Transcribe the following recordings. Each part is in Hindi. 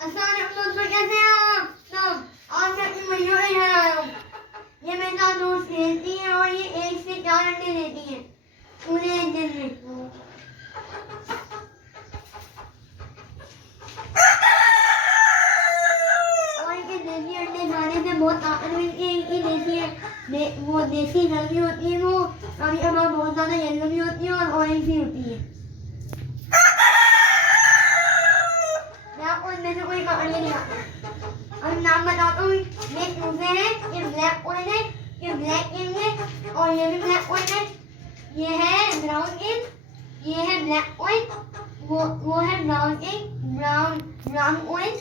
दोस्तों कैसे हैं आप सब। आज मैं अपनी मरियो ले आया हूँ। ये मेरे साथ दोस्त खेलती है और ये 1 से 4 अंडे देती है पूरे एक दिन में। और ये देसी अंडे खाने से बहुत ताकत मिलती है। इनकी वो देसी रंग भी होती है, वो कभी कभार बहुत ज्यादा येलो भी होती है और ऑरेंज भी होती है। मैंने कोई कहानी नहीं आता। अब नाम बताता हूँ। ये दूसरे हैं, ये ब्लैक कॉइन है, ये ब्लैक किंग है और ये भी ब्लैक कॉइन है। ये है ब्राउन किंग, ये है ब्लैक कॉइन, वो है ब्राउन किंग, ब्राउन कॉइन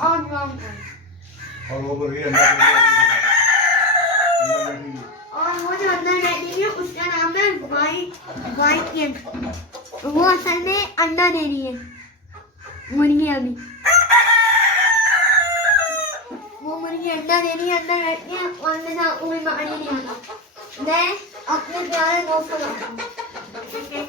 और ब्राउन कॉइन। और वो जो अंदर बैठी है उसका नाम है वाइट किंग। वो असल में अंडा दे रही है मुर्गी। अभी वो मुर्गी अंडा दे रही है, अंदर बैठी है और मैं आपको कोई कहानी नहीं आता। मैं अपने प्यारे दोस्त को बताता हूँ। ठीक है।